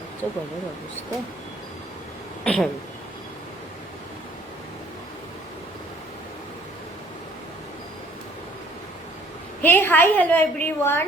হচ্ছে গলার অবস্থা। Hey hi hello everyone,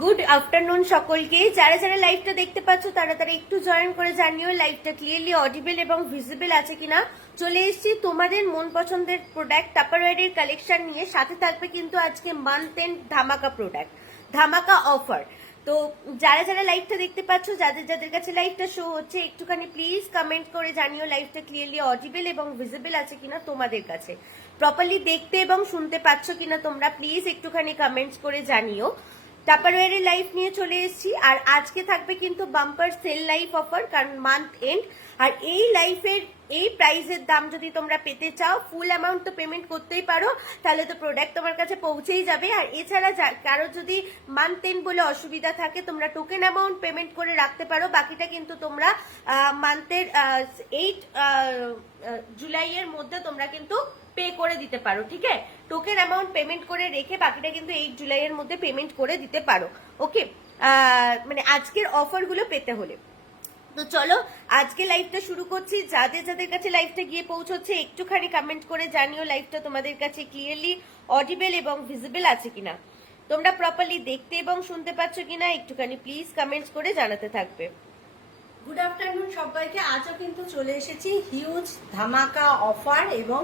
good afternoon সকলকে। যারা যারা লাইভটা দেখতে পাচ্ছ তারা তারা একটু জয়েন করে জানিও লাইভটা ক্লিয়ারলি অডিবল এবং ভিজিবল আছে কিনা। চলে এসেছি তোমাদের মন পছন্দের প্রোডাক্ট টাপারওয়্যারের কালেকশন নিয়ে। সাথে থাকবে কিন্তু আজকে মান্থ এন্ড ধামাকা প্রোডাক্ট, ধামাকা অফার। তো যারা যারা লাইভটা দেখতে পাচ্ছ, যাদের যাদের কাছে লাইভটা শো হচ্ছে, একটুখানি প্লিজ কমেন্ট করে জানিও লাইভটা ক্লিয়ারলি অডিবল এবং ভিজিবল আছে কিনা তোমাদের কাছে। প্রপারলি দেখতে এবং শুনতে পাচ্ছ কিনা তোমরা প্লিজ একটুখানি কমেন্টস করে জানিও। টাপারওয়্যারের লাইভ নিয়ে চলে এসেছি, আর আজকে থাকবে কিন্তু বাম্পার সেল লাইভ অফার, কারণ মান্থ এন্ড। আর এই লাইফের এই প্রাইসের দাম যদি তোমরা পেতে চাও, ফুল অ্যামাউন্ট তো পেমেন্ট করতেই পারো, তাহলে তো প্রোডাক্ট তোমার কাছে পৌঁছেই যাবে। আর এছাড়া কারো যদি মান্থ এন্ড বলে অসুবিধা থাকে, তোমরা টোকেন অ্যামাউন্ট পেমেন্ট করে রাখতে পারো। বাকিটা কিন্তু তোমরা মান্থের 8 জুলাইয়ের মধ্যে তোমরা কিন্তু পে করে দিতে পারো, ঠিক আছে? টোকেন অ্যামাউন্ট পেমেন্ট করে রেখে বাকিটা কিন্তু 8 জুলাইয়ের মধ্যে পেমেন্ট করে দিতে পারো, ওকে? মানে আজকের অফারগুলো পেতে হলে। তো চলো আজকে লাইভটা শুরু করছি। যাদের যাদের কাছে লাইভটা গিয়ে পৌঁছচ্ছে একটুখানি কমেন্ট করে জানিও লাইভটা তোমাদের কাছে ক্লিয়ারলি অডিবল এবং ভিজিবল আছে কিনা, তোমরা প্রপারলি দেখতে এবং শুনতে পাচ্ছ কিনা একটুখানি প্লিজ কমেন্টস করে জানাতে থাকবে। গুড আফটারনুন সবাইকে। আজও কিন্তু চলে এসেছি হিউজ ধামাকা অফার, এবং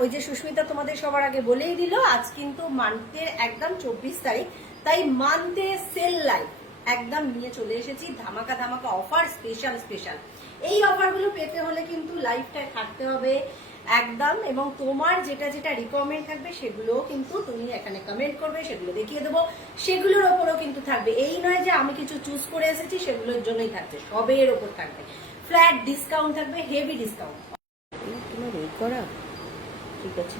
ওই যে সুস্মিতা তোমাদের সবার আগে বলেই দিল, আজ কিন্তু মান্থের একদম 24 তারিখ, তাই মান্থে সেল লাইভ একদম নিয়ে চলে এসেছি ধামাকা ধামাকা অফার, স্পেশাল স্পেশাল। এই অফারগুলো পেতে হলে কিন্তু লাইভটায় থাকতে হবে একদম, এবং তোমার যেটা যেটা রিকোয়ারমেন্ট থাকবে সেগুলোও কিন্তু তুমি এখানে কমেন্ট করবে, সেগুলো দেখিয়ে দেবো, সেগুলোর ওপরও কিন্তু থাকবে। এই নয় যে আমি কিছু চুজ করে এসেছি সেগুলোর জন্যই থাকছে, সবের ওপর থাকবে ফ্ল্যাট ডিসকাউন্ট, থাকবে হেভি ডিসকাউন্ট। তোমার এই করা ঠিক আছে।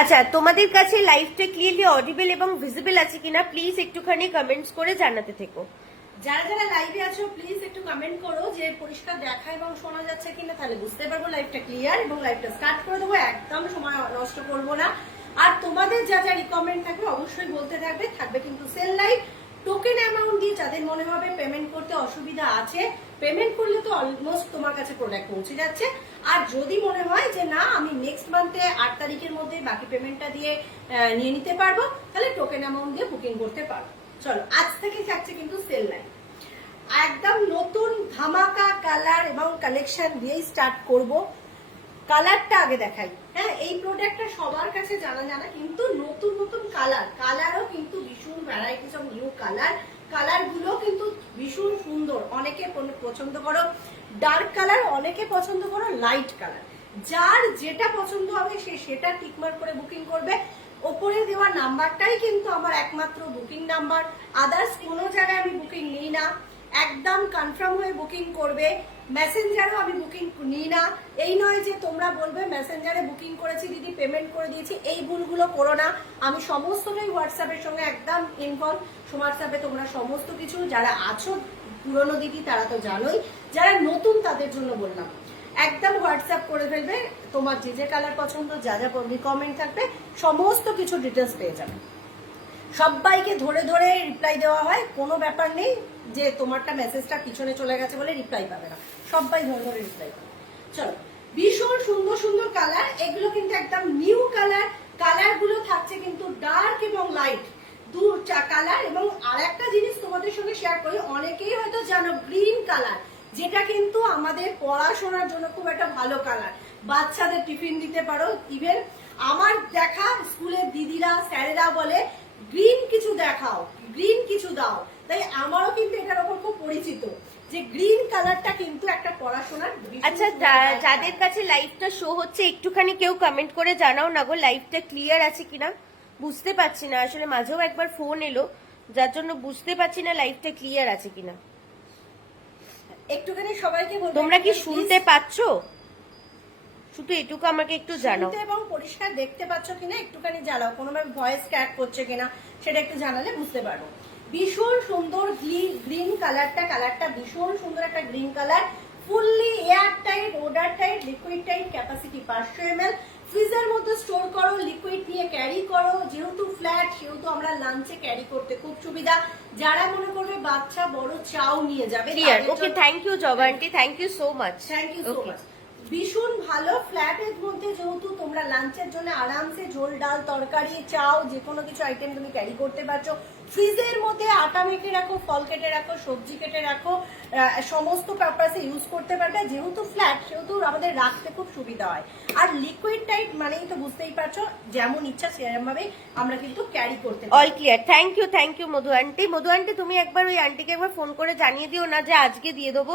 আচ্ছা, তোমাদের কাছে লাইভটা ক্লিয়ারলি অডিবল এবং ভিজিবল আছে কিনা প্লিজ একটুখানি কমেন্টস করে জানাতে থেকো। যারা যারা লাইভে আছো প্লিজ একটু কমেন্ট করো যে পরিষ্কার দেখা এবং শোনা যাচ্ছে কিনা, তাহলে বুঝতে পারবো লাইভটা ক্লিয়ার, এবং লাইভটা স্টার্ট করে দেবো। একদম সময় নষ্ট করবো না। আর তোমাদের যা যা রিকমেন্ড থাকবে অবশ্যই বলতে থাকবে। থাকবে কিন্তু সেল লাইভ, টোকেন অ্যামাউন্ট দিয়ে যাদের মনে হবে পেমেন্ট করতে অসুবিধা আছে, পেমেন্ট করলে তো অলমোস্ট তোমার কাছে প্রোডাক্ট পৌঁছে যাচ্ছে। আর যদি মনে হয় যে না আমি নেক্সট মান্থে 8 তারিখের মধ্যে বাকি পেমেন্টটা দিয়ে নিয়ে নিতে পারবো, তাহলে টোকেন অ্যামাউন্ট দিয়ে বুকিং করতে পারবো। চলো আজ থেকে থাকছে কিন্তু সেল লাইভ, একদম নতুন ধামাকা কালার এবং কালেকশন দিয়েই স্টার্ট করব। কালারটা আগে দেখাই। হ্যাঁ, এই প্রোডাক্টটা সবার কাছে জানা জানা, কিন্তু নতুন নতুন কালারও কিন্তু ভীষণ ভ্যারাইটিস অফ নিউ কালার গুলো কিন্তু ভীষণ সুন্দর। অনেকে পছন্দ করো ডার্ক কালার, অনেকে পছন্দ করো লাইট কালার। যার যেটা পছন্দ হবে সে সেটা টিকমার্ক করে বুকিং করবে। ওপরে দেওয়া নাম্বারটাই কিন্তু আমার একমাত্র বুকিং নাম্বার, আদার্স কোনো জায়গায় আমি বুকিং নিই না। একদম কনফার্ম হয়ে বুকিং করবে। মেসেঞ্জারও আমি বুকিং নিই না। এই নয় যে তোমরা বলবে মেসেঞ্জারে বুকিং করেছি দিদি, পেমেন্ট করে দিয়েছি, এই ভুলগুলো করো না। আমি সমস্তটাই হোয়াটসঅ্যাপের সঙ্গে একদম ইনভলভ। হোয়াটসঅ্যাপে তোমরা সমস্ত কিছু, যারা আছো পুরনো দিদি তারা তো জানোই, যারা নতুন তাদের জন্য বললাম, একদম হোয়াটসঅ্যাপ করে ফেলবে। তোমার যে যে কালার পছন্দ, যা যা রিকমেন্ড থাকবে, সমস্ত কিছু ডিটেলস পেয়ে যাবে। সবাইকে ধরে ধরে রিপ্লাই দেওয়া হয়, কোনো ব্যাপার নেই যে তোমারটা মেসেজটা পিছনে চলে গেছে বলে রিপ্লাই পাবে না, সবাই ধরে ধরে রিপ্লাই পাবে। চলো, ভীষণ সুন্দর সুন্দর কালার, এগুলো কিন্তু একদম নিউ কালার গুলো থাকছে কিন্তু ডার্ক এবং লাইট দুটা কালার। এবং আর একটা জিনিস তোমাদের সঙ্গে শেয়ার করি, অনেকেই হয়তো জানো গ্রিন কালার, যেটা কিন্তু আমাদের পড়াশোনার জন্য খুব একটা ভালো কালার। বাচ্চাদের টিফিন দিতে পারো। ইভেন আমার দেখা স্কুলের দিদিরা স্যারেরা বলে গ্রিন কিছু দেখাও, গ্রিন কিছু দাও। তাই আমারও কিন্তু এটার উপর খুব পরিচিত যে গ্রিন কালারটা কিন্তু একটা পড়াশোনার। আচ্ছা, যাদের কাছে লাইভটা শো হচ্ছে একটুখানি কেউ কমেন্ট করে জানাও না গো, লাইভটা ক্লিয়ার আছে কিনা। বুঝতে পারছি না আসলে, মাঝেও একবার ফোন এলো যার জন্য বুঝতে পারছি না লাইভটা ক্লিয়ার আছে কিনা। একটুখানি সবাইকে বলবো, তোমরা কি শুনতে পাচ্ছো? শুধু এটুকু আমাকে একটু জানাও, এবং পরিষ্কার দেখতে পাচ্ছ কিনা একটুখানি জানাও। কোনোভাবে ভয়েস ক্র্যাক করছে কিনা সেটা একটু জানালে বুঝতে পারবো। ভীষণ সুন্দর গ্রিন কালারটা ভীষণ সুন্দর একটা green colour, fully air tight, odour tight, liquid tight, capacity 500 ml। ফ্রিজের মধ্যে স্টোর করো, লিকুইড নিয়ে ক্যারি করো, যেহেতু ফ্ল্যাট সেহেতু আমরা লাঞ্চে ক্যারি করতে খুব সুবিধা। যারা মনে করবে বাচ্চা বড় চাও নিয়ে যাবে, clear. Okay, thank you Joba aunty, thank you so much. Thank you so much. ভীষণ ভালো ফ্ল্যাটের মধ্যে, যেহেতু তোমরা লাঞ্চের জন্য আরামসে ঝোল ডাল তরকারি চাও যে কোনো কিছু আইটেম তুমি ক্যারি করতে পারছো। ফ্রিজের মধ্যে আটা মেখে রাখো, ফল কেটে রাখো, সবজি কেটে রাখো, সমস্ত পারপাসে ইউজ করতে পারবে। যেহেতু ফ্ল্যাট সেহেতু আমাদের রাখতে খুব সুবিধা হয়। আর লিকুইড টাইট মানেই তো বুঝতেই পারছো, যেমন ইচ্ছা সেরকম ভাবে আমরা কিন্তু ক্যারি করতে পারি। All clear. Thank you Madhu aunty. Madhu aunty তুমি একবার ওই আন্টিকে একবার ফোন করে জানিয়ে দিও না যে আজকে দিয়ে দেবো,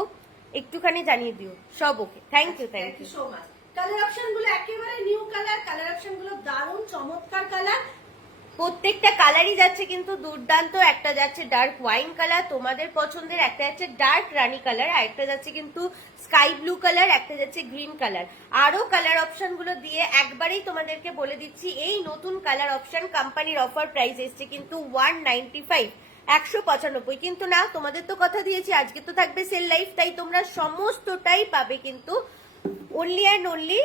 একটুখানি জানিয়ে দিও। সব okay, thank you so much. Colour option গুলো একেবারে নিউ কালার, কালার অপশন গুলো দারুণ চমৎকার কালার। প্রত্যেকটা কালারই যাচ্ছে কিন্তু দুর্দান্ত। একটা যাচ্ছে ডার্ক ওয়াইন কালার তোমাদের পছন্দের, একটা যাচ্ছে ডার্ক রানী কালার, আর একটা যাচ্ছে কিন্তু স্কাই ব্লু কালার, একটা যাচ্ছে গ্রিন কালার। আরো কালার অপশন গুলো দিয়ে একবারেই তোমাদেরকে বলে দিচ্ছি, এই নতুন কালার অপশন কোম্পানির অফার প্রাইস এসছে কিন্তু 195, 195। কিন্তু না, তোমাদের তো কথা দিয়েছি আজকে তো থাকবে সেল লাইফ, তাই তোমরা সমস্তটাই পাবে কিন্তু অনলি অ্যান্ড অনলি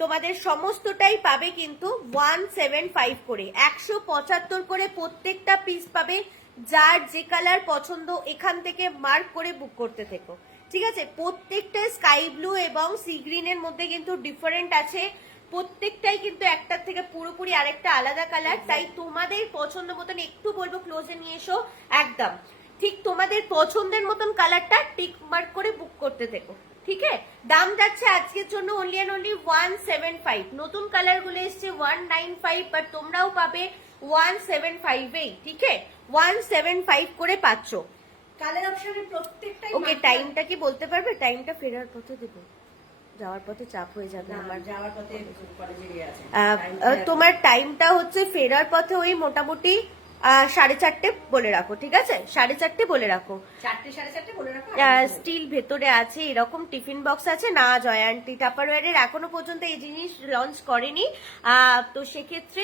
তোমাদের সমস্তটাই পাবে কিন্তু 175 করে, 175 করে প্রত্যেকটা পিস পাবে। যার যে কালার পছন্দ এখান থেকে মার্ক করে বুক করতে থেকো, ঠিক আছে? প্রত্যেকটা স্কাই ব্লু এবং সি গ্রিনের মধ্যে কিন্তু ডিফারেন্ট আছে, প্রত্যেকটাই কিন্তু একটার থেকে পুরোপুরি আরেকটা আলাদা কালার। তাই তোমাদের পছন্দ মতন একটু বলবো ক্লোজে নিয়ে এসো, একদম ঠিক তোমাদের পছন্দের মতন কালারটা টিক মার্ক করে বুক করতে থেকো, ঠিক আছে? দাম যাচ্ছে আজকের জন্য অনলি অ্যান্ড অনলি 175। নতুন কালার গুলো এসছে 195, বাট তোমরাও পাবে 175 এই, ঠিক আছে? 175 করে পাচ্ছ। কালার অপশনের প্রত্যেকটাই। ওকে, টাইমটা কি বলতে পারবে? টাইমটা ফেরার পথে দেবো, যাওয়ার পথে চাপ হয়ে যাবে আমার। যাওয়ার পথে কলেজে আছে। তোমার টাইমটা হচ্ছে ফেরার পথে ওই মোটামুটি 4:30 বলে রাখো, ঠিক আছে? 4:30 বলে রাখো। 4টে 4:30 বলে রাখো। স্টিল ভেতরে আছে, এরকম টিফিন বক্স আছে না জয় আন্টি। টাপারওয়্যারের এখনো পর্যন্ত এই জিনিস লঞ্চ করেনি, তো সেক্ষেত্রে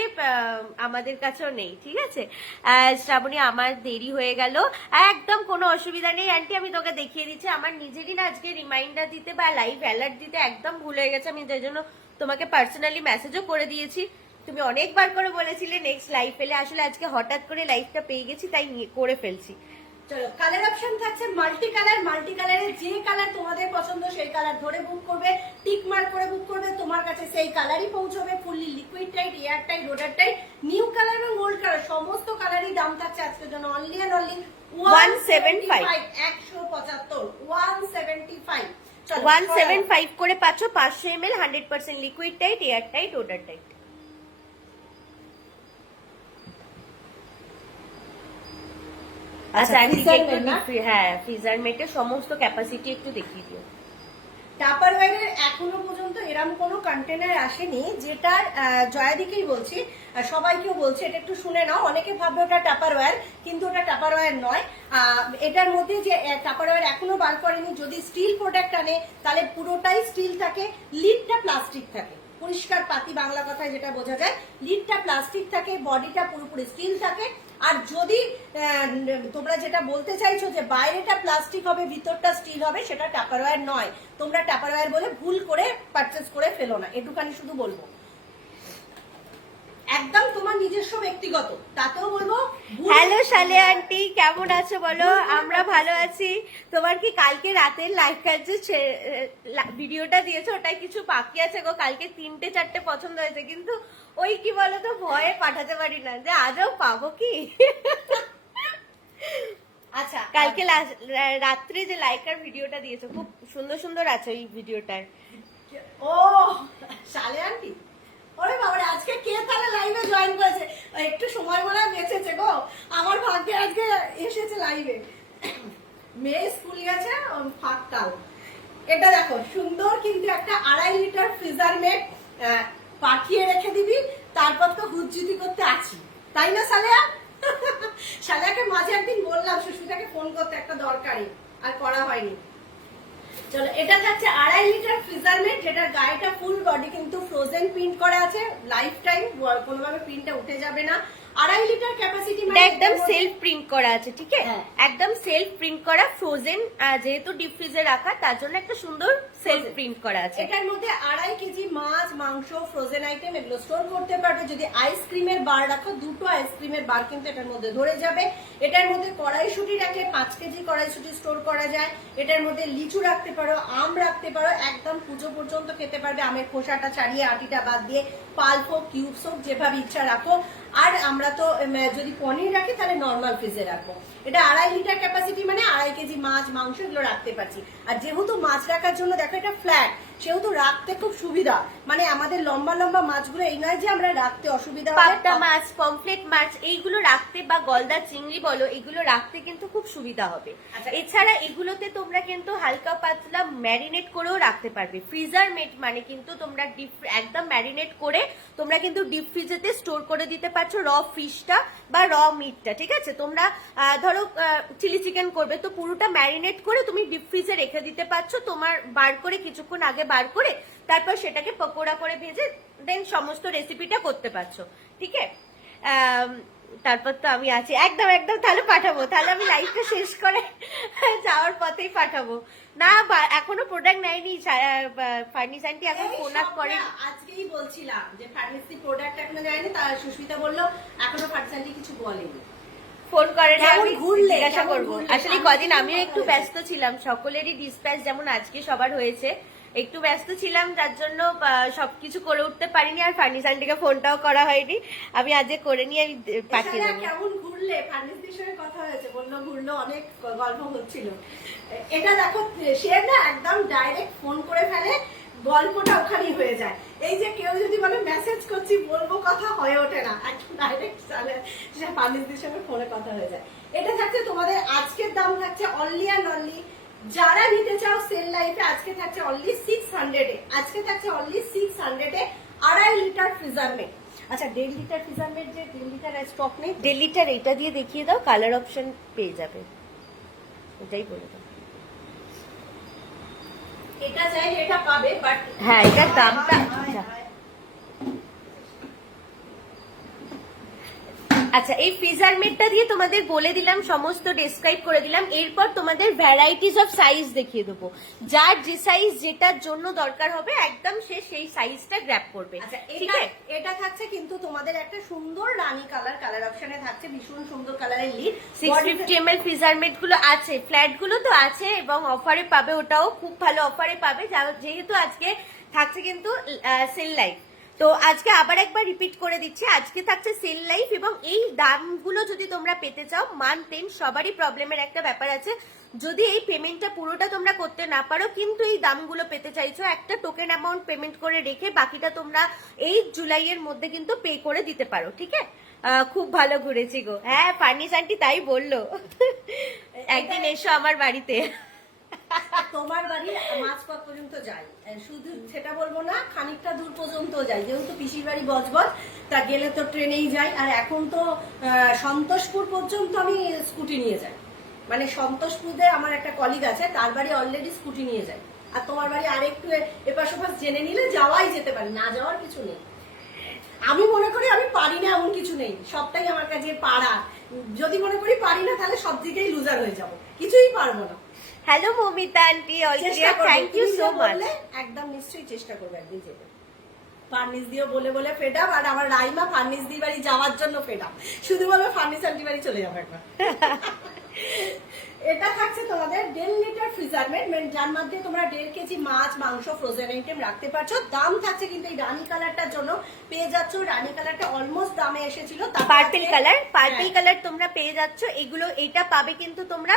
আমাদের কাছেও নেই, ঠিক আছে? শ্রাবণী, আমার দেরি হয়ে গেল, একদম কোনো অসুবিধা নেই আন্টি, আমি তোকে দেখিয়ে দিচ্ছি। আমার নিজেরই না আজকে রিমাইন্ডার দিতে বা লাইভ অ্যালার্ট দিতে একদম ভুল হয়ে গেছে, আমি যার জন্য তোমাকে পার্সোনালি মেসেজও করে দিয়েছি। তুমি অনেকবার করে বলেছিলে নেক্সট লাইভ পেলে, আসলে আজকে হঠাৎ করে লাইভটা পেয়ে গেছি তাই করে ফেলছি। চলো, কালার অপশন থাকছে মাল্টি কালার। মাল্টি কালারের যে কালার তোমাদের পছন্দ সেই কালার ধরে বুক করবে, টিক মার্ক করে বুক করবে, তোমার কাছে সেই কালারই পৌঁছবে। Fully liquid tight, air tight, রোডার টাইট, নিউ কালার এবং ওল্ড কালার সমস্ত কালারই দাম থাকছে আজকের জন্য অনলি এন্ড অনলি 175, 175, 175। 175 করে পাচ্ছ 500 ml 100% liquid tight, air tight, রোডার টাইট। আচ্ছা, হ্যাঁ, ফ্রিজার মেটের সমস্ত ক্যাপাসিটি একটু দেখিয়ে দিও। টাপারওয়্যারের এখনো পর্যন্ত এরকম কোনো কন্টেনার আসেনি, যেটা জয়াদিকেই বলছি, সবাইকেও বলছি, এটা একটু শুনে নাও। অনেকে ভাববে ওটা টাপারওয়্যার, কিন্তু ওটা টাপারওয়্যার নয়। এটার মধ্যে যে টাপারওয়্যার এখনো বার করেনি, যদি স্টিল প্রোডাক্ট আনে তাহলে পুরোটাই স্টিল থাকে, লিডটা প্লাস্টিক থাকে। পরিষ্কার পাতি বাংলা কথায় যেটা বোঝা যায়, লিডটা প্লাস্টিক থাকে, বডিটা পুরোপুরি স্টিল থাকে। আর যদি তোমরা যেটা বলতে চাইছো যে বাইরেটা প্লাস্টিক হবে ভিতরটা স্টিল হবে, সেটা টাপারওয়্যার নয়। তোমরা টাপারওয়্যার বলে ভুল করে পারচেজ করে ফেলো না, এটুখানি শুধু বলবো। একদম তোমার নিজস্ব ব্যক্তিগত, তাতেও বলবো। হ্যালো শালে আন্টি, কেমন আছো বলো? আমরা ভালো আছি। তোমার কি কালকে রাতের লাইভ যে ভিডিওটা দিয়েছো ওটাই কিছু বাকি আছে গো? কালকে 3টে 4টে পছন্দ হয়েছে, কিন্তু ওই কি বলতো ভয়ে পাঠাতে পারি না যে আজও পাবো কি। আচ্ছা, কালকে রাত্রে যে লাইকার ভিডিওটা দিয়েছো খুব সুন্দর সুন্দর আছে ওই ভিডিওটায়। ও শালে আন্টি, ওরে বাবারে, আজকে কে তাহলে লাইভে জয়েন করেছে? একটু সময় মনে বেঁচেছে গো, আমার ভাগ্যে আজকে এসেছে লাইভে। মেয়ে স্কুল গেছে, ফাঁকতাল। এটা দেখো সুন্দর, কিন্তু একটা 2.5 লিটার ফ্রিজার মেট পাঠিয়ে রেখে দিবি, তারপর তো হুজ্জুতি করতে আছি, তাই না সালেয়া? সালেয়াকে মাঝে একদিন বললাম সুস্মিতাকে ফোন করতে, একটা দরকারি, আর করা হয়নি। চলো, এটা যাচ্ছে 2.5 লিটার ফ্রিজার মেট, যেটার গায়েটা ফুল বডি কিন্তু ফ্রোজেন প্রিন্ট করা আছে, লাইফ টাইম কোনোভাবে প্রিন্টটা উঠে যাবে না। 2.5 লিটার ক্যাপাসিটি এটা একদম সেলফ প্রিন্ট করা আছে, ঠিক আছে? হ্যাঁ। একদম সেলফ প্রিন্ট করা, ফ্রোজেন, যেহেতু ডিপ ফ্রিজে রাখা তার জন্য একটা সুন্দর সেলফ প্রিন্ট করা আছে। এটার মধ্যে 2.5 কেজি মাছ, মাংস, ফ্রোজেন আইটেম এগুলো স্টোর করতে পারবে। যদি আইসক্রিমের বার রাখো, 2টো আইসক্রিমের বার কিন্তু এটার মধ্যে ধরে যাবে। এটার মধ্যে কড়াইশুঁটি রাখলে 5 কেজি কড়াইশুঁটি স্টোর করা যায়। এটার মধ্যে লিচু রাখতে পারো, আম রাখতে পারো, একদম পুজো পর্যন্ত খেতে পারবে। আমের খোসাটা ছাড়িয়ে আটিটা বাদ দিয়ে পাল্প হোক, কিউবস হোক, যেভাবে ইচ্ছা রাখো। আর আমরা তো যদি পনির রাখি তাহলে নর্মাল ফ্রিজে রাখবো। এটা 2.5 লিটার ক্যাপাসিটি, মানে 2.5 কেজি মাছ, মাংস এগুলো রাখতে পারছি। আর যেহেতু মাছ রাখার জন্য দেখো এটা ফ্ল্যাট, সেহেতু রাখতে খুব সুবিধা। মানে আমাদের লম্বা লম্বা মাছগুলো এই নয় যে আমরা রাখতে অসুবিধা হবে। পাবদা মাছ, পমফ্লেট মাছ এইগুলো রাখতে বা গলদা চিংড়ি বলো, এগুলো রাখতে কিন্তু খুব সুবিধা হবে। আচ্ছা। এছাড়া এগুলোতে তোমরা কিন্তু হালকা পাতলা ম্যারিনেট করেও রাখতে পারবে। ফ্রিজার মেড মানে কিন্তু তোমরা একদম ম্যারিনেট করে তোমরা কিন্তু ডিপ ফ্রিজেতে স্টোর করে দিতে পারছো র ফিশটা বা র মিটটা, ঠিক আছে? তোমরা ধরো চিলি চিকেন করবে, তো পুরোটা ম্যারিনেট করে তুমি ডিপ ফ্রিজে রেখে দিতে পারছো। তোমার বার করে কিছুক্ষণ আগে বার করে তারপর সেটাকে পকোড়া করে ভেজে দেন সমস্ত রেসিপিটা করতে পারছো, ঠিক আছে? তারপর তো আমি আছি একদম একদম, তাহলে পাঠাবো, তাহলে আমি লাইফটা শেষ করে যাওয়ার পথেই পাঠাবো। না এখনো প্রোডাক্ট নেয়নি ফার্নিচারটি, এখন ফোন আপ করে। আজকেই বলছিলাম যে ফার্মেসি প্রোডাক্ট এখনো যায়নি, তার সুস্মিতা বললো এখনো ফার্নিচারটি কিছু বলেনি। ফোন করে না, কেমন আমি ঘুরলে, জিজ্ঞাসা কেমন করবো। ঘুরলে? আসলে কদিন আমিও একটু ব্যস্ত ছিলাম, সকলেরই ডিসপ্যাচ যেমন আজকে সবার হয়েছে, একটু ব্যস্ত ছিলাম, যার জন্য সবকিছু করে উঠতে পারিনি। আর ফার্নিচারটিকে ফোনটাও করা হয়নি, আমি আজকে করে নিয়ে আমি পাঠিয়ে দেবো। কেমন ঘুরলে? ফার্নিচারের সঙ্গে কথা হয়েছে, বললো ঘুরলো, অনেক গল্প হচ্ছিল। এটা দেখো, সে না একদম ডাইরেক্ট ফোন করে ফেলে, গল্পটা ওখানেই হয়ে যায়। এই যে কেউ যদি বলে মেসেজ করছি বলবো, কথা হয়ে ওঠে না, একদম ডাইরেক্ট চলে ফার্নিচারের সঙ্গে ফোনে কথা হয়ে যায়। এটা থাকছে তোমাদের আজকের দাম থাকছে অনলি অ্যান্ড অনলি, যারা নিতে চাও সেল লাইফে, আজকে থাকছে অনলি 600 এ। আজকে থাকছে অনলি 600 এ 2.5 লিটার ফ্রিজার মেড। আচ্ছা, 1.5 লিটার ফ্রিজার মেড, যে 1.5 লিটার স্টক নেই। 1.5 লিটার এটা দিয়ে দেখিয়ে দাও, কালার অপশন পেয়ে যাবে, এটাই বলে দাও। এটা চাইলে এটা পাবে, বাট হ্যাঁ, এটার দামটা আচ্ছা, এই ফ্রিজার মেডটা দিয়ে তোমাদের বলে দিলাম, সমস্ত ডেসক্রাইব করে দিলাম। এরপর তোমাদের ভ্যারাইটিস অফ সাইজ দেখিয়ে দেবো, যার যে সাইজ যেটার জন্য দরকার হবে একদম সে সেই সাইজটা গ্র্যাব করবে। আচ্ছা, ঠিক আছে? এটা থাকছে কিন্তু তোমাদের একটা সুন্দর রানী কালার অপশনে থাকছে, ভীষণ সুন্দর কালারের লিড। 650 ml ফ্রিজার মেড গুলো আছে, ফ্ল্যাট গুলো তো আছে এবং অফারে পাবে, ওটাও খুব ভালো অফারে পাবে। যেহেতু আজকে থাকছে কিন্তু সেল লাইফ, তো আজকে আবার একবার রিপিট করে দিচ্ছি, আজকে থাকছে সেল লাইফ। এবং এই দামগুলো যদি তোমরা পেতে চাও, মান্থ এন্ড সবারই প্রবলেমের একটা ব্যাপার আছে, যদি এই পেমেন্টটা পুরোটা তোমরা করতে না পারো কিন্তু এই দামগুলো পেতে চাইছো, একটা টোকেন অ্যামাউন্ট পেমেন্ট করে রেখে বাকিটা তোমরা এই জুলাইয়ের মধ্যে কিন্তু পে করে দিতে পারো, ঠিক আছে? খুব ভালো ঘুরেছি গো। হ্যাঁ, ফার্নিস আন্টি তাই বললো, একদিন এসো আমার বাড়িতে। তোমার বাড়ি মাঝপথ পর্যন্ত যাই, শুধু সেটা বলবো না, খানিকটা দূর পর্যন্ত যাই, যেহেতু পিসির বাড়ি বজবজ, তা গেলে তো ট্রেনেই যাই। আর এখন তো সন্তোষপুর পর্যন্ত আমি স্কুটি নিয়ে যাই, মানে সন্তোষপুরে আমার একটা কলিগ আছে, তার বাড়ি অলরেডি স্কুটি নিয়ে যাই। আর তোমার বাড়ি আরেকটু এপাশ ওপাশ জেনে নিলে যাওয়াই যেতে পারে, না যাওয়ার কিছু নেই। আমি মনে করি আমি পারি না এমন কিছু নেই, সবটাই আমার কাছে পারা। যদি মনে করি পারি না, তাহলে সব দিকেই লুজার হয়ে যাবো, কিছুই পারবো না। Hello Mamita aunty, thank you so much. একদম নিশ্চয়ই চেষ্টা করবো একদিন যেতে। ফার্নিস দিও বলে বলে ফেড আপ, আর আমার রাইমা ফার্নিস দি বাড়ি যাওয়ার জন্য ফেড আপ, শুধু বলবো ফার্নিস আন্টি বাড়ি চলে যাবো একবার। এটা থাকছে তোমাদের 1.5 লিটার ফ্রিজার মেড, যার মধ্যে তোমরা 1.5 কেজি মাছ, মাংস, ফ্রোজেন আইটেম রাখতে পারছো। দাম থাকছে কিন্তু এই রানী কালারটার জন্য পেয়ে যাচ্ছ, রানী কালারটা অলমোস্ট দামে এসেছিল, পার্পল কালার তোমরা পেয়ে যাচ্ছ। এগুলো এটা পাবে কিন্তু তোমরা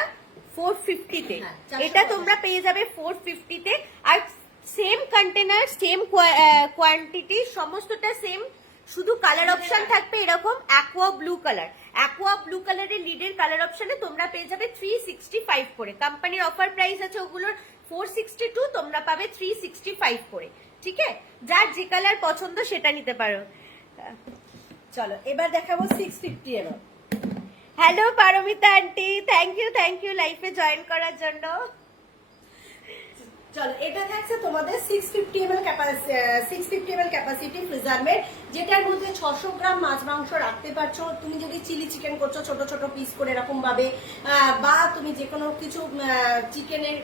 450 তে, এটা তোমরা পেয়ে যাবে 450 তে। আর সেম কন্টেনার, সেম কোয়ান্টিটি, সমস্তটা সেম, শুধু কালার অপশন থাকবে এরকম aqua blue colour. Aqua blue কালারের লিডের কালার অপশনে তোমরা পেয়ে যাবে 365 করে। কোম্পানির অফার প্রাইস আছে ওগুলোর 462, তোমরা পাবে 365 করে, ঠিক আছে? যার যে কালার পছন্দ সেটা নিতে পারো। চলো এবার দেখাবো 650 এর। Hello Paromita aunty, thank you লাইফে জয়েন করার জন্য। চলো এটা থাকছে তোমাদের 650 ml ক্যাপাসিটি ফ্রিজারমেট, যেটার মধ্যে 600 গ্রাম মাছ মাংস রাখতে পারছো। তুমি যদি চিলি চিকেন করছো ছোট ছোট পিস করে এরকম ভাবে, বা তুমি যে কোনো কিছু চিকেনের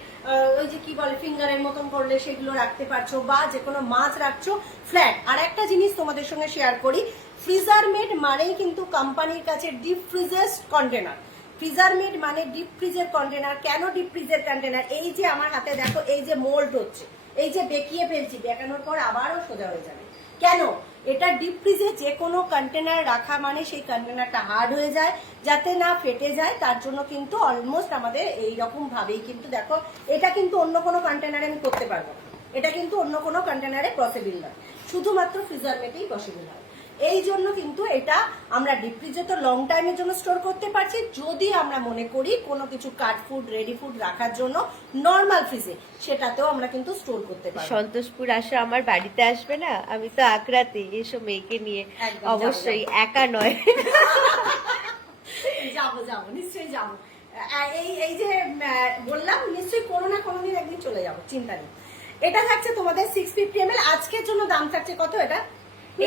ওই যে কি বলে ফিঙ্গারের মতন করলে সেগুলো রাখতে পারছো, বা যে কোনো মাছ রাখছো ফ্ল্যাট। আর একটা জিনিস তোমাদের সঙ্গে শেয়ার করি, ফ্রিজারমেট মানেই কিন্তু কোম্পানির কাছে ডিপ ফ্রিজের কন্টেনার। ফ্রিজারমেট মানে ডিপ ফ্রিজের কন্টেনার। কেন ডিপ ফ্রিজের কন্টেনার? এই যে আমার হাতে দেখো, এই যে মোল্ড হচ্ছে, এই যে বেঁকিয়ে ফেলছি, বেঁকানোর পর আবারও সোজা হয়ে যাবে। কেন? এটা ডিপ ফ্রিজে যে কোনো কন্টেনার রাখা মানে সেই কন্টেনারটা হার্ড হয়ে যায়, যাতে না ফেটে যায়, তার জন্য কিন্তু অলমোস্ট আমাদের এইরকম ভাবেই কিন্তু দেখো, এটা কিন্তু অন্য কোনো কন্টেনারে আমি করতে পারবো না, এটা কিন্তু অন্য কোনো কন্টেনারে পসিবল নয়, শুধুমাত্র ফ্রিজারমেটেই পসিবল হয়। এই জন্য কিন্তু এটা আমরা ডিপ ফ্রিজে তো লং টাইমের জন্য স্টোর করতে পারছি। যদি আমরা মনে করি কোনো কিছু কাট ফুড রেডি ফুড রাখার জন্য নর্মাল ফ্রিজে, সেটাতেও আমরা কিন্তু স্টোর করতে পারি। সন্তোষপুর আসো, আমার বাড়িতে আসবে না? আমি তো আগ্রাতে, এসো মেয়েকে নিয়ে। একদম অবশ্যই, একা নয়। যাবো যাবো, নিশ্চয়ই যাবো। এই যে বললাম, নিশ্চয়ই কোনো না কোনোদিন একদিন চলে যাবো, চিন্তা নেই। এটা থাকছে তোমাদের 650 ml। আজকের জন্য দাম থাকছে কত? এটা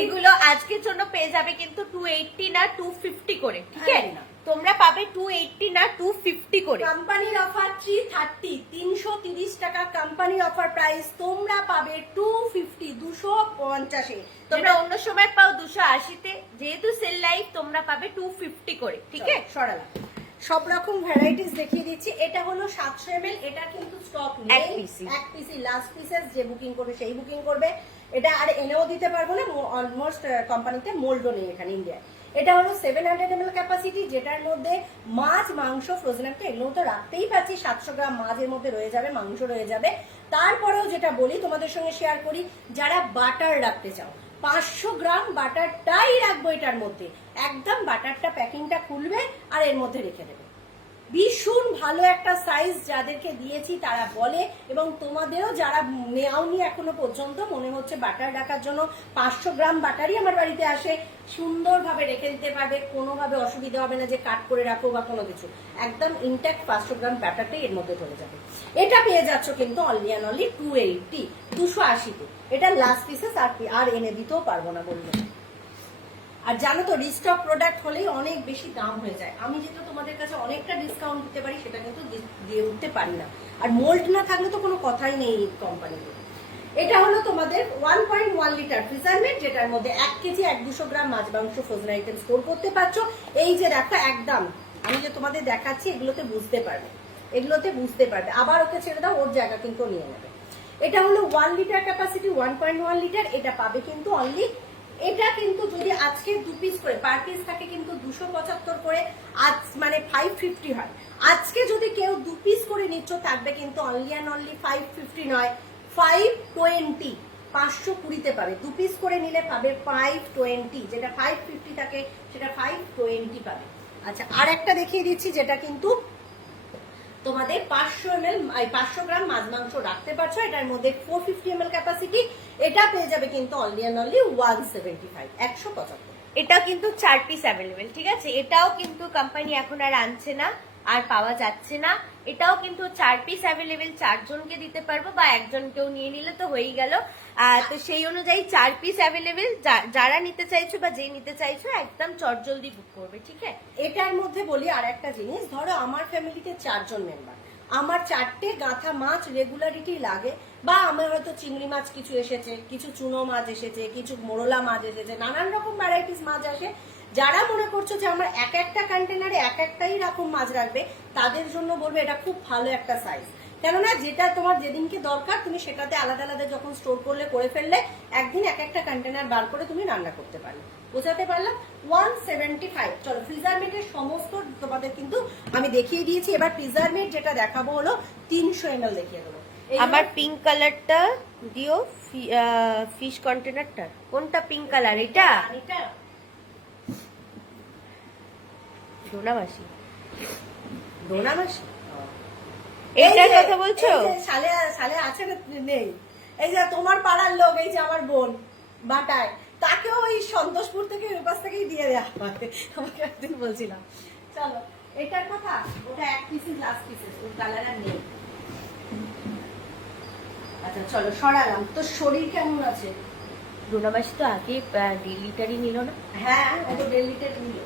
এগুলো আজকের জন্য পেয়ে যাবে কিন্তু 280 না 250 করে, ঠিক আছে? না, তোমরা পাবে 280 না 250 করে। কোম্পানির অফার 330, 330 টাকা কোম্পানির অফার প্রাইস। তোমরা পাবে 250, 250। তোমরা অন্য সময় পাও 280 তে, যেহেতু সেল লাইভ তোমরা পাবে 250 করে, ঠিক আছে? সরালা সব রকম ভ্যারাইটিস দেখিয়ে দিচ্ছি। এটা হলো 700 ml, এটা কিন্তু স্টক নেই, এক পিসি লাস্ট পিসেস, যে বুকিং করবে সেই বুকিং করবে। এটা আর এনেও দিতে পারবো না, অলমোস্ট কোম্পানিতে মোল্ডও নেই এখানে ইন্ডিয়ায়। এটা হলো 700 ml ক্যাপাসিটি, যেটার মধ্যে মাছ মাংস ফ্রোজেন একটা এগুলো তো রাখতেই পাচ্ছি, 700 গ্রাম মাছের মধ্যে রয়ে যাবে, মাংস রয়ে যাবে। তারপরেও যেটা বলি তোমাদের সঙ্গে শেয়ার করি, যারা বাটার রাখতে চাও, 500 গ্রাম বাটারটাই রাখবো এটার মধ্যে। একদম বাটারটা প্যাকিংটা খুলবে আর এর মধ্যে রেখে দেবে। ভীষণ ভালো একটা সাইজ, যাদেরকে দিয়েছি তারা বলে, এবং তোমাদেরও যারা নেওনি এখনো পর্যন্ত, মনে হচ্ছে বাটার রাখার জন্য 500 গ্রাম বাটারই আমার বাড়িতে আসে, সুন্দরভাবে রেখে দিতে পারবে, কোনোভাবে অসুবিধা হবে না যে কাট করে রাখো বা কোনো কিছু। একদম ইনট্যাক্ট 500 গ্রাম বাটারটাই এর মধ্যে ধরে যাবে। এটা পেয়ে যাচ্ছ কিন্তু অনলি অ্যান্ড অনলি 280, 280-তে। এটা লাস্ট পিসেস, আর এনে দিতেও পারবো না বলবো। আর জানো তো, রিস্টক প্রোডাক্ট হলেই অনেক বেশি দাম হয়ে যায়। আমি যেটা তোমাদের কাছে অনেকটা ডিসকাউন্ট দিতে পারি, সেটা কিন্তু দিয়ে উঠতে পারি না। আর মোল্ড না থাকলে তো কোনো কথাই নেই কোম্পানিতে। এটা হলো তোমাদের 1.1 লিটার ফ্রিজারমেট, যেটার মধ্যে 1 কেজি 1-200 গ্রাম মাছ মাংস ফ্রোজেন আইটেম স্টোর করতে পারছো। এই যে দেখো, একদম আমি যে তোমাদের দেখাচ্ছি, এগুলোতে বুঝতে পারবে, এগুলোতে বুঝতে পারবে। আবার ওকে ছেড়ে দাও, ওর জায়গা কিন্তু নিয়ে নেবে। এটা হলো 1 লিটার ক্যাপাসিটি, 1.1 লিটার। এটা পাবে কিন্তু অনলি, এটা কিন্তু যদি আজকে 2 পিস করে, পার পিস থাকে কিন্তু 275 করে, আজ মানে 550 হয়। আজকে যদি কেউ 2 পিস করে নিচ্ছ, থাকবে কিন্তু অনলি অ্যান্ড অনলি 550 নয়, 520, 520-তে পাবে। 2 পিস করে নিলে পাবে 520, যেটা 550 থাকে সেটা 520 পাবে। আচ্ছা, আর একটা দেখিয়ে দিচ্ছি, যেটা কিন্তু তোমাদের 500 গ্রাম মাছ মাংস রাখতে পারছো। এটার মধ্যে 450 ml ক্যাপাসিটি। এটা পেয়ে যাবে কিন্তু অনলি অ্যান্ড অনলি 175, 175। এটা কিন্তু 4 পিস অ্যাভেলেবেল, ঠিক আছে? এটাও কিন্তু কোম্পানি এখন আর আনছে না, আর পাওয়া যাচ্ছে না। এটাও কিন্তু 4 পিস অ্যাভেলেবেল, 4 জনকে দিতে পারবো, বা একজন কেউ নিয়ে নিলে তো হয়েই গেল। তো সেই অনুযায়ী 4 পিস অ্যাভেলেবেল। যারা নিতে চাইছো বা যে নিতে চাইছো, একদম চটজলদি বুক করবে, ঠিক আছে? এটার মধ্যে বলি আর একটা জিনিস, ধরো আমার ফ্যামিলিতে 4 জন মেম্বার, আমার 4টে গাঁথা মাছ রেগুলারিটি লাগে, বা আমার হয়তো চিংড়ি মাছ কিছু এসেছে, কিছু চুনো মাছ এসেছে, কিছু মোরলা মাছ এসেছে, নানান রকম ভ্যারাইটিস মাছ আসে। যারা মনে করছো যে আমার এক একটা কন্টেনারে এক একটাই রকম মাছ রাখবে, তাদের জন্য বলবো এটা খুব ভালো একটা সাইজ। কেননা যেটা তোমার যেদিনকে দরকার, তুমি সেটাতে আলাদা আলাদা যখন স্টোর করলে করে ফেললে, একদিন এক একটা কন্টেনার বার করে তুমি রান্না করতে পারলে। বোঝাতে পারলাম? 175। চলো, ফ্রিজারমেটের সমস্ত তোমাদের কিন্তু আমি দেখিয়ে দিয়েছি। এবার ফ্রিজারমেট যেটা দেখাবো হলো 300 ml দেখিয়ে দেবো। আমার পিঙ্ক কালারটা দিও, ফিশ কন্টেনারটা। কোনটা পিঙ্ক কালার? এটা ডোনামাসি, ডোনামাসি এইটার কথা বলছো? সালে আছে না? নেই। এই যে তোমার পাড়ার লোক, এই যে আমার বোন বাটায়, তাকেও ওই সন্তোষপুর থেকে ওই পাশ থেকেই দিয়ে দেওয়া হয়, আমাকে একদিন বলছিলাম। চলো, এটার কথা, ওটা 1 পিসেস লাস্ট পিসেস, ওই কালার আর নেই। আচ্ছা চলো সরালাম। তো শরীর কেমন আছে? রুনামাসি তো আগে 1.5 লিটারই নিল না? হ্যাঁ ও তো 1.5 লিটার নিল।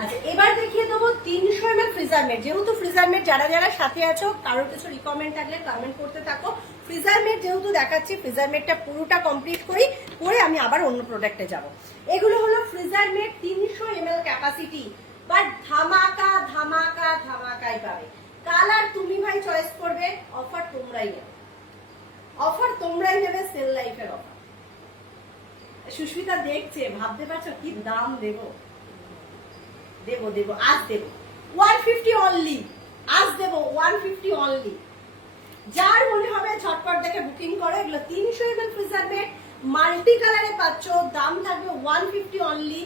আচ্ছা এবার দেখিয়ে দেবো 300 ml ফ্রিজার মেট। যেহেতু ফ্রিজার মেট যারা যারা সাথে আছো কারোর কিছু রিকমেন্ড থাকলে কমেন্ট করতে থাকো। ফ্রিজার মেট যেহেতু দেখাচ্ছি, ফ্রিজার মেটটা পুরোটা কমপ্লিট করি, করে আমি আবার অন্য প্রোডাক্টে যাব। এগুলো হলো freezer mate 300 ml capacity, but ধামাকা ধামাকা ধামাকাই পাবে। কালার তুমি ভাই চয়েস করবে, অফার তোমরাই নেবে, অফার তোমরাই নেবে, সেল লাইফের অফার। সুস্মিতা দেখছে, ভাবতে পারছো কি দাম দেবো? দেবো দেবো আজ দেবো 150 অনলি, আজ দেবো 150 অনলি। যার মনে হবে ঝটপট দেখে বুকিং করো। এগুলো 300 ml ফ্রিজার মেট, মাল্টি কালারে পাচ্ছ, দাম থাকবে 150 অনলি।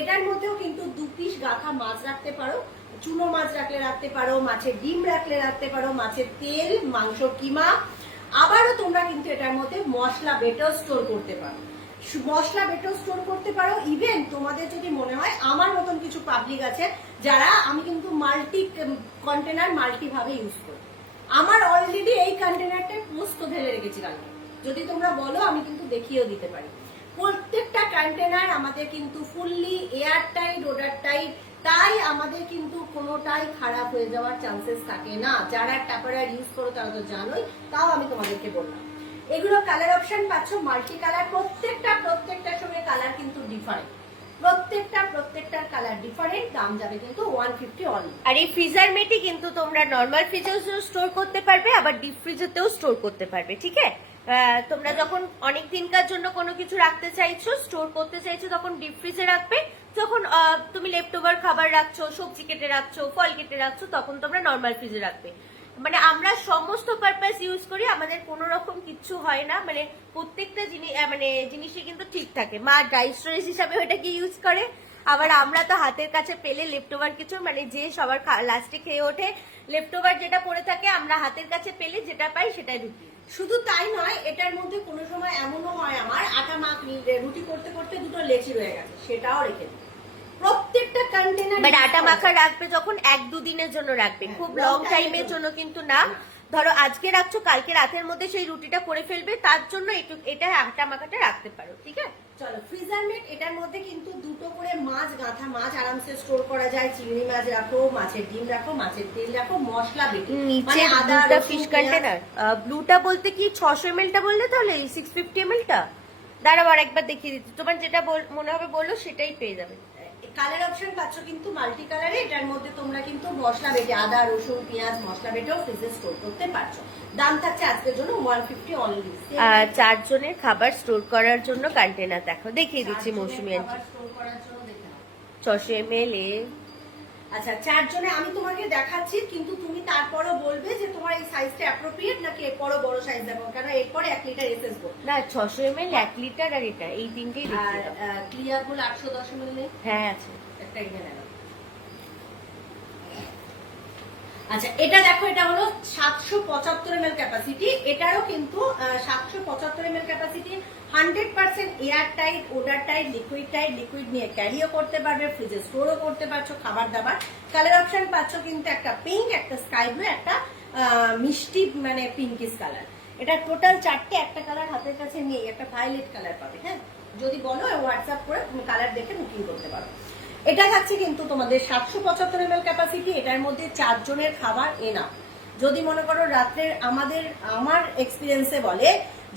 এটার মধ্যেও কিন্তু 2 পিস গাথা মাছ রাখতে পারো, চুনো মাছ রাখলে রাখতে পারো, মাছের ডিম রাখলে রাখতে পারো, মাছের তেল, মাংস কিমা। আবারও তোমরা কিন্তু এটার মধ্যে মশলা বেটার স্টোর করতে পারো, মশলা বেটার স্টোর করতে পারো। ইভেন তোমাদের যদি মনে হয় আমার মতন কিছু পাবলিক আছে যারা, আমি কিন্তু মাল্টি কন্টেনার মাল্টি ভাবে ইউজ করি। আমার অলরেডি এই কন্টেনারটা পোস্ত ঢেলে রেখেছি কালকে, যদি তোমরা বলো আমি কিন্তু দেখিয়েও দিতে পারি। প্রত্যেকটা কন্টেনার আমাদের কিন্তু fully air tight, odour tight, তাই আমাদের কিন্তু কোনোটাই খারাপ হয়ে যাওয়ার চান্সেস থাকে না। যারা টাপারওয়্যার ইউজ করো তারা তো জানোই, তাও আমি তোমাদেরকে বললাম। এগুলো কালার অপশন পাচ্ছ মাল্টি কালার, প্রত্যেকটার সঙ্গে কালার কিন্তু ডিফারেন্ট, প্রত্যেকটার কালার ডিফারেন্ট। দাম যাবে কিন্তু 150 অনলি। আর এই ফ্রিজার মেটই কিন্তু তোমরা নর্মাল ফ্রিজেও স্টোর করতে পারবে, আবার ডিপ ফ্রিজেতেও স্টোর করতে পারবে, ঠিক আছে? তোমরা যখন অনেক দিনকার জন্য কোনো কিছু রাখতে চাইছো, স্টোর করতে চাইছো, তখন ডিপ ফ্রিজে রাখবে। যখন তুমি লেফট ওভার খাবার রাখছো, সবজি কেটে রাখছো, ফল কেটে রাখছো, তখন তোমরা নর্মাল ফ্রিজে রাখবে। মানে আমরা সমস্ত পারপাস ইউজ করি, আমাদের কোনো রকম কিচ্ছু হয় না, মানে প্রত্যেকটা জিনিসই কিন্তু ঠিক থাকে। মা ড্রাই স্টোরেজ হিসাবে ওটাকে ইউজ করে, আবার আমরা তো হাতের কাছে পেলে লেফট ওভার কিছু, মানে যে সবার লাস্টে খেয়ে ওঠে লেফট ওভার যেটা পড়ে থাকে, আমরা হাতের কাছে পেলে যেটা পাই সেটাই ঢুকি। শুধু তাই নয়, এটার মধ্যে কোনো সময় এমনও হয় আমার আটা মাখ রুটি করতে করতে দুটো লেচি রয়ে গেছে, সেটাও রেখে দিই। প্রত্যেকটা কন্টেনার মানে আটা মাখা রাখবে যখন 1-2 দিনের জন্য রাখবে, খুব লং টাইমের জন্য কিন্তু না। ধরো আজকে রাখছো, কালকে রাতের মধ্যে সেই রুটিটা করে ফেলবে, তার জন্য এটা আটা মাখাটা রাখতে পারো, ঠিক আছে? চলো ফ্রিজার মেট, এটার মধ্যে কিন্তু দুটো করে মাছ, গাঁথা মাছ আরামসে স্টোর করা যায়। চিংড়ি মাছ রাখো, মাছের ডিম রাখো, মাছের তেল রাখো, মশলা বেটে, নিচে ব্লুটা ফিশ কন্টেনার, ব্লুটা বলতে কি 600 ml টা বললে, তাহলে 650 ml টা দাঁড়াও আর একবার দেখিয়ে দিচ্ছি, তোমার যেটা মনে হবে বললো সেটাই পেয়ে যাবে। কালার অপশন পাচ্ছ কিন্তু মাল্টি কালারে। এটার মধ্যে তোমরা কিন্তু মশলা বেটে, আদা রসুন পেঁয়াজ মশলা বেটেও ফ্রিজে স্টোর করতে পারছো। দাম থাকছে আজকের জন্য 150 অনলি। 4 জনের খাবার স্টোর করার জন্য কন্টেনার দেখো, দেখিয়ে দিচ্ছি মৌসুমী আন্টি। স্টোর করার জন্য দেখে নাও 600 ml আচ্ছা 4 জনে আমি তোমাকে দেখাচ্ছি, কিন্তু তুমি তারপরও বলবে যে তোমার এই সাইজটা অ্যাপ্রোপ্রিয়েট নাকি এরপরও বড় সাইজ দেবো, কারণ এরপরে 1 লিটার এসএস গো না, 600 ml 1 লিটার আর এটা, এই তিনটেই আর দেখিয়ে দাও। ক্লিয়ার গুলো 810 ml নেই? হ্যাঁ আছে। একটা কিনে নেব। আচ্ছা এটা দেখো, এটা হলো 775 ml ক্যাপাসিটি। এটারও কিন্তু 775 ml capacity, 100% air tight, odour tight, liquid tight. Liquid নিয়ে ক্যারিও করতে পারবে, ফ্রিজে স্টোরও করতে পারছো খাবার দাবার। কালার অপশন পাচ্ছ কিন্তু একটা পিঙ্ক, একটা স্কাই ব্লু, একটা মিষ্টি মানে পিঙ্কিশ কালার। এটা টোটাল 4টে, একটা কালার হাতের কাছে নিয়ে একটা ভায়োলেট কালার পাবে। হ্যাঁ যদি বলো হোয়াটসঅ্যাপ করে তুমি কালার দেখে বুকিং করতে পারো। এটা থাকছে কিন্তু তোমাদের 775 ml ক্যাপাসিটি। এটার মধ্যে 4 জনের খাবার এনাফ। যদি মনে করো রাত্রের আমার এক্সপিরিয়েন্সে বলে,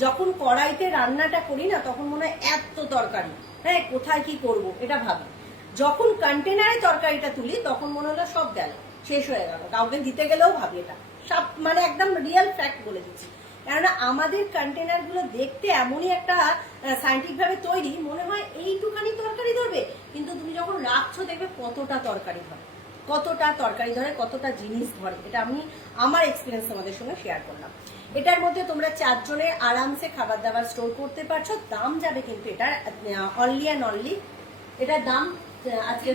যখন কড়াইতে রান্নাটা করি না তখন মনে হয় এত তরকারি, হ্যাঁ কোথায় কি করব এটা ভাবি। যখন কন্টেনারে তরকারিটা তুলি তখন মনে হলো সব গেল, শেষ হয়ে গেল, কাউকে দিতে গেলেও ভাবি। এটা সব মানে একদম রিয়েল ফ্যাক্ট বলে দিচ্ছি। কেননা আমাদের কন্টেনার গুলো দেখতে এমনই একটা সায়েন্টিফিক ভাবে তৈরি, মনে হয় এইটুখানি তরকারি ধরবে, কিন্তু তুমি যখন রাখছো দেখবে কতটা তরকারি ধরে, কতটা জিনিস ধরে। এটা আমি আমার এক্সপিরিয়েন্স তোমাদের সঙ্গে শেয়ার করলাম। এটার মধ্যে তোমরা 4 জনের আরামসে খাবার দাবার স্টোর করতে পারছো। দাম যাবে কিন্তু এটা অনলি অ্যান্ড অনলি, এটার দাম আজকে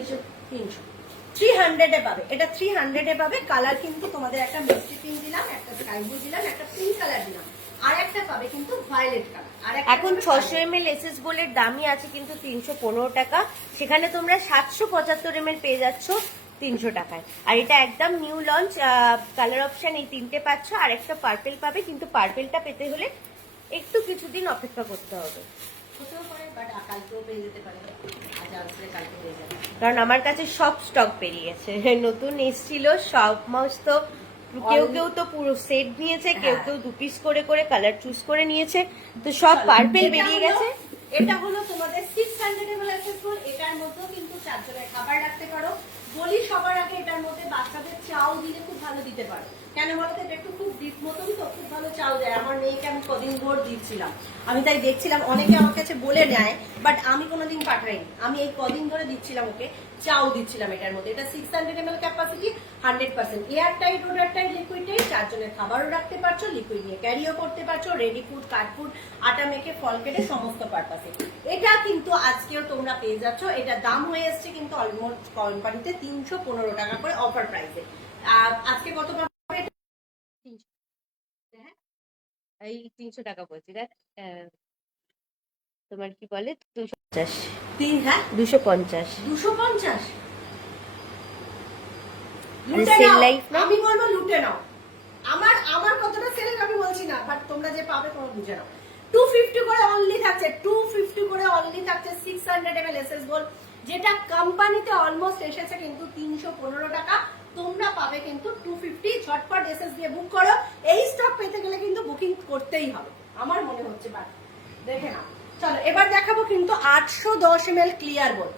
300 এ পাবে। এটা 300 এ পাবে। কালার কিন্তু তোমাদের একটা মিষ্টি পিঙ্ক দিলাম, একটা স্কাই ব্লু দিলাম, একটা পিঙ্ক কালার দিলাম, আর একটা পাবে কিন্তু ভায়োলেট কালার। আর এখন 600 ml এসএস গোল্ডের দামই আছে কিন্তু 315 টাকা, সেখানে তোমরা 775 ml পেয়ে যাচ্ছ 300 টাকায়। আর এটা একদম নিউ লঞ্চ কালার অপশন, এই তিনটে পাচ্ছ, আর একটা পার্পেল পাবে, কিন্তু পার্পেলটা পেতে হলে একটু কিছুদিন অপেক্ষা করতে হবে, হতেও পারে, বাট কালকেও পেয়ে যেতে পারে, আজ আসলে কালকে পেয়ে যাবে। কারণ আমার কাছে সব স্টক বেরিয়ে গেছে, নতুন এসেছিল সমস্ত। কেউ কেউ তো পুরো সেট নিয়েছে, কেউ কেউ 2 পিস করে করে কালার চুজ করে নিয়েছে, তো সব পার্পেল বেরিয়ে গেছে। এটা হলো তোমাদের 600 ml অ্যাসেসবল, এটার মধ্যেও কিন্তু 4 জনের খাবার রাখতে পারো। বলি সবার আগে, এটার মধ্যে বাচ্চাদের চাও দিলে খুব ভালো দিতে পারো। কেন বলতো, এটা একটু খুব ডিপ মতন তো, খুব ভালো চাও দেয়। আমার মেয়েকে আমি কদিন ভোর দিচ্ছিলাম, আমি তাই দেখছিলাম, অনেকে আমার কাছে বলে নেয়, বাট আমি কোনোদিন পাঠাইনি। আমি এই কদিন ধরে দিচ্ছিলাম ওকে, চাও দিচ্ছিলাম এটার মধ্যে। এটা 600 ml capacity, 100% air tight, odour tight, liquid tight. 4 জনের খাবারও রাখতে পারছো, লিকুইড নিয়ে ক্যারিও করতে পারছো, রেডি ফুড, কাট ফুড, আটা মেখে, ফল কেটে, সমস্ত পারপাসে। এটা কিন্তু আজকেও তোমরা পেয়ে যাচ্ছ। এটা দাম হয়ে এসছে কিন্তু অলমোস্ট কোম্পানিতে 315 টাকা করে অফার প্রাইসে। আজকে কত টাকা? এই 300 টাকা বলছি, দেখ তোমার কি বলে 250। হ্যাঁ 250। 250 সেল লাইফ না, আমি বলবো লুটে নাও। আমার আমার কতটা সেল আমি বলছি না, বাট তোমরা যে পাবে তোমরা বুঝে নাও। 250 করে অনলি থাকছে, 250 করে অনলি থাকছে 600 ml এসএসবল, যেটা কোম্পানিতে অলমোস্ট এসেছে কিন্তু 315 টাকা। তোমরা পাবে কিন্তু 250। ঝটপট এসএস দিয়ে বুক করো। এই স্টক পেতে গেলে কিন্তু বুকিং করতেই হবে আমার মনে হচ্ছে। বাট দেখে নাও। চলো এবার দেখাবো কিন্তু 810 ml ক্লিয়ার বল।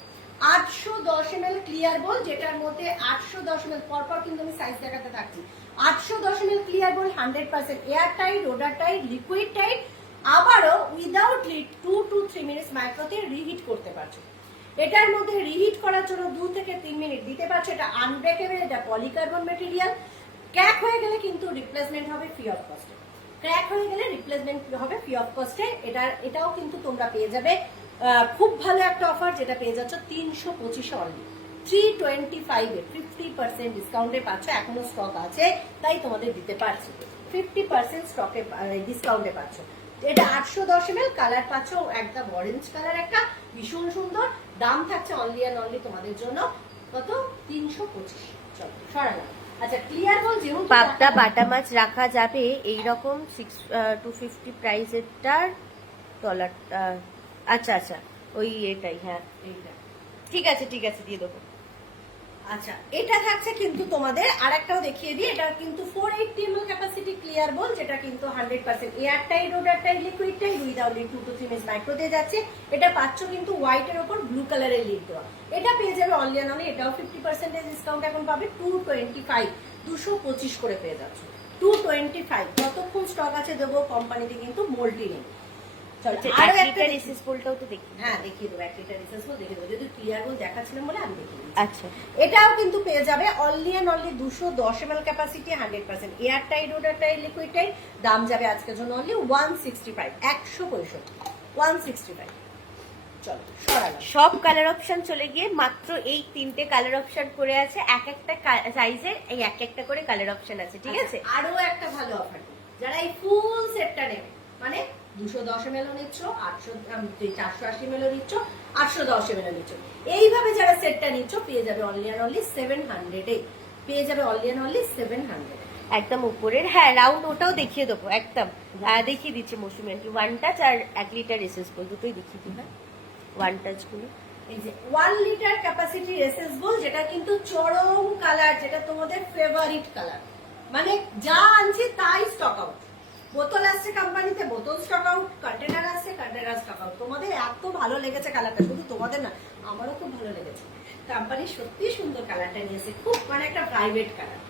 810 ml ক্লিয়ার বল, যেটার মধ্যে 810 ml পরপর কিন্তু আমি সাইজ দেখাতে থাকছি। 810 ml clear bowl, 100% air tight, odour tight, liquid tight. আবারও উইদাউট লিড 2 to 3 মিনিটস মাইক্রোতে রিহিট করতে পারছো। এটার মধ্যে রিহিট করার জন্য 2 থেকে 3 মিনিট দিতে পারছো। এটা আনব্রেকেবল, এটা পলিকার্বন ম্যাটেরিয়াল। ক্র্যাক হয়ে গেলে কিন্তু রিপ্লেসমেন্ট হবে ফ্রি অফ কস্টে। ক্র্যাক হয়ে গেলে রিপ্লেসমেন্ট হবে ফ্রি অফ কস্টে। এটাও কিন্তু তোমরা পেয়ে যাবে খুব ভালো একটা অফার, যেটা পেয়ে যাচ্ছ 325 অনলি। 325 এ 50% ডিসকাউন্টে পাচ্ছ। এখনো স্টক আছে তাই তোমাদের দিতে পারছি, 50% স্টকে ডিসকাউন্টে পাচ্ছ। এটা 810 ml কালার পাচ্ছ, একদম অরেঞ্জ কালার, একটা ভীষণ সুন্দর। দাম থাকছে অনলি অ্যান্ড অনলি তোমাদের জন্য কত? 325। চলো সরালাম। আচ্ছা ক্লিয়ার বল, যেহেতু পাবদা বাটা মাছ রাখা যাবে এইরকম 250 প্রাইসেরটার ডলারটা। আচ্ছা আচ্ছা, ওই এটাই, হ্যাঁ এইটা ঠিক আছে ঠিক আছে, দিয়ে দেবো। আচ্ছা এটা থাকছে কিন্তু তোমাদের আরেকটাও দেখিয়ে দিই। এটা কিন্তু 480 ml ক্যাপাসিটি ক্লিয়ার বল, যেটা কিন্তু 100% air tight, odour tight, liquid tight, without lid 2 to 3 minutes micro দিয়ে যাচ্ছে। এটা পাচ্ছ কিন্তু হোয়াইট এর উপর ব্লু কালারের লিড দেওয়া। এটা পেয়ে যাবে অনলি অ্যান্ড অনলি, এটাও 50% ডিসকাউন্ট এখন পাবে 225, 225 করে পেয়ে যাচ্ছ। 225 কতক্ষণ স্টক আছে দেবো, কোম্পানিতে কিন্তু মোল্টি নেই। চলো আরো একটা রিসেসবলটাও তো দেখি। হ্যাঁ দেখিয়ে দেবো, 1 লিটার রিসেসবল দেখিয়ে দেবো, যদি ক্লিয়ার বল দেখাচ্ছিলাম বলে আমি দেখিয়ে দিচ্ছি। আচ্ছা এটাও কিন্তু পেয়ে যাবে only and only 210 ml capacity, 100% air tight, odour tight, liquid tight. দাম যাবে আজকের জন্য অনলি 165, 165, 165। চলো সরালাম। সব কালার অপশন চলে গিয়ে মাত্র এই 3টে কালার অপশন করে আছে, এক একটা সাইজের এই এক একটা করে কালার অপশন আছে, ঠিক আছে? আরো একটা ভালো অফার, যারা এই ফুল সেটটা নেবে, মানে 210 ml নিচ্ছ, 480 ml নিচ্ছ, 810 ml নিচ্ছ, এইভাবে যারা সেটটা নিচ্ছ পেয়ে যাবে অনলি অ্যান্ড অনলি 700 এ। পেয়ে যাবে অনলি অ্যান্ড অনলি 700। একদম উপরের, হ্যাঁ রাউন্ড, ওটাও দেখিয়ে দেবো একদম। দেখিয়ে দিচ্ছি মৌসুমি আন্টি, 1 টাচ আর 1 লিটার রিসেসবল দুটোই দেখিয়ে দিই। হ্যাঁ 1 টাচ গুলো, এই যে 1 লিটার ক্যাপাসিটি এসএসবল, যেটা কিন্তু চরম কালার, যেটা তোমাদের ফেভারিট কালার, মানে যা আনছি তাই স্টক আউট। বোতল আসছে কোম্পানিতে, বোতল স্টক আউট, কন্টেনার আসছে, কন্টেনার স্টক আউট। তোমাদের এত ভালো লেগেছে কালারটা, শুধু তোমাদের না আমারও খুব ভালো লেগেছে। কোম্পানি সত্যি সুন্দর কালারটা নিয়েছে, খুব মানে একটা প্রাইভেট কালার,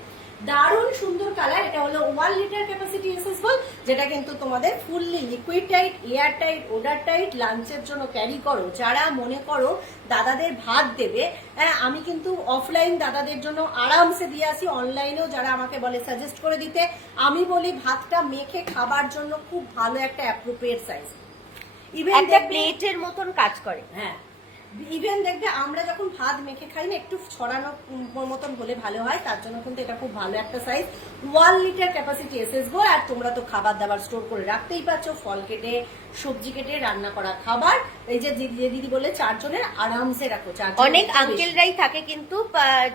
দারুণ সুন্দর কালার। এটা হলো 1 লিটার ক্যাপাসিটি এসএসবল, যেটা কিন্তু তোমাদের fully liquid tight, air tight, odour tight. লাঞ্চের জন্য ক্যারি করো, যারা মনে করো দাদাদের ভাত দেবে। হ্যাঁ আমি কিন্তু অফলাইন দাদাদের জন্য আরামসে দিয়ে আসি, অনলাইনেও যারা আমাকে বলে সাজেস্ট করে দিতে, আমি বলি ভাতটা মেখে খাবার জন্য খুব ভালো একটা অ্যাপ্রোপ্রিয়েট সাইজ। ইভেন একটা প্লেটের মতন কাজ করে। হ্যাঁ ইভেন দেখবে আমরা যখন ভাত মেখে খাই না, একটু ছড়ানো মতন হলে ভালো হয়, তার জন্য কিন্তু এটা খুব ভালো একটা সাইজ। 1 litre capacity SS bowl. আর তোমরা তো খাবার দাবার স্টোর করে রাখতেই পারছো, ফল কেটে, সবজি কেটে রান্না করা খাবার। এই যে দিদি বলে 4 জনের আরামসে রাখো, 4 অনেক আঙ্কেলরাই থাকে কিন্তু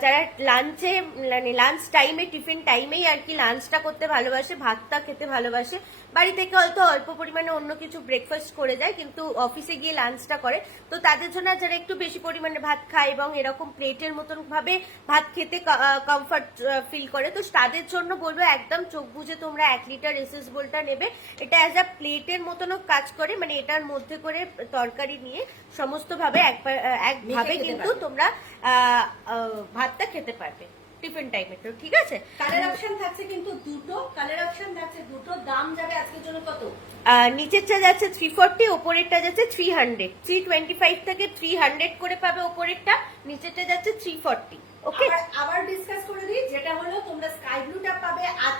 যারা লাঞ্চে মানে লাঞ্চ টাইমে টিফিন টাইমেই আর কি লাঞ্চটা করতে ভালোবাসে, ভাতটা খেতে ভালোবাসে, বাড়ি থেকে হয়তো অল্প পরিমাণে অন্য কিছু ব্রেকফাস্ট করে যায় কিন্তু অফিসে গিয়ে লাঞ্চটা করে, তো তাদের জন্য যারা একটু বেশি পরিমাণে ভাত খায় এবং এরকম প্লেটের মতন ভাবে ভাত খেতে কমফর্ট ফিল করে, তো তাদের জন্য বলবো একদম চোখ বুঝে তোমরা 1 লিটার এসএস বোলটা নেবে। এটা অ্যাজ আ প্লেটের মতনও কাজ করে, মানে এটার মধ্যে করে তরকারি নিয়ে সমস্ত ভাবে একভাবে কিন্তু তোমরা ভাতটা খেতে পারবে টিফিন টাইমে। তো ঠিক আছে, কালার অপশন থাকছে কিন্তু দুটো, কালার অপশন থাকছে দুটো। দাম যাবে আজকের জন্য কত? নিচেরটা যাচ্ছে 340, ওপরেরটা যাচ্ছে 300, 325 থেকে 300 করে পাবে ওপরেরটা, নিচেরটা যাচ্ছে 340। ওকে, আবার ডিসকাস করে দিই, যেটা হলো তোমরা স্কাই ব্লুটা পাবে আজ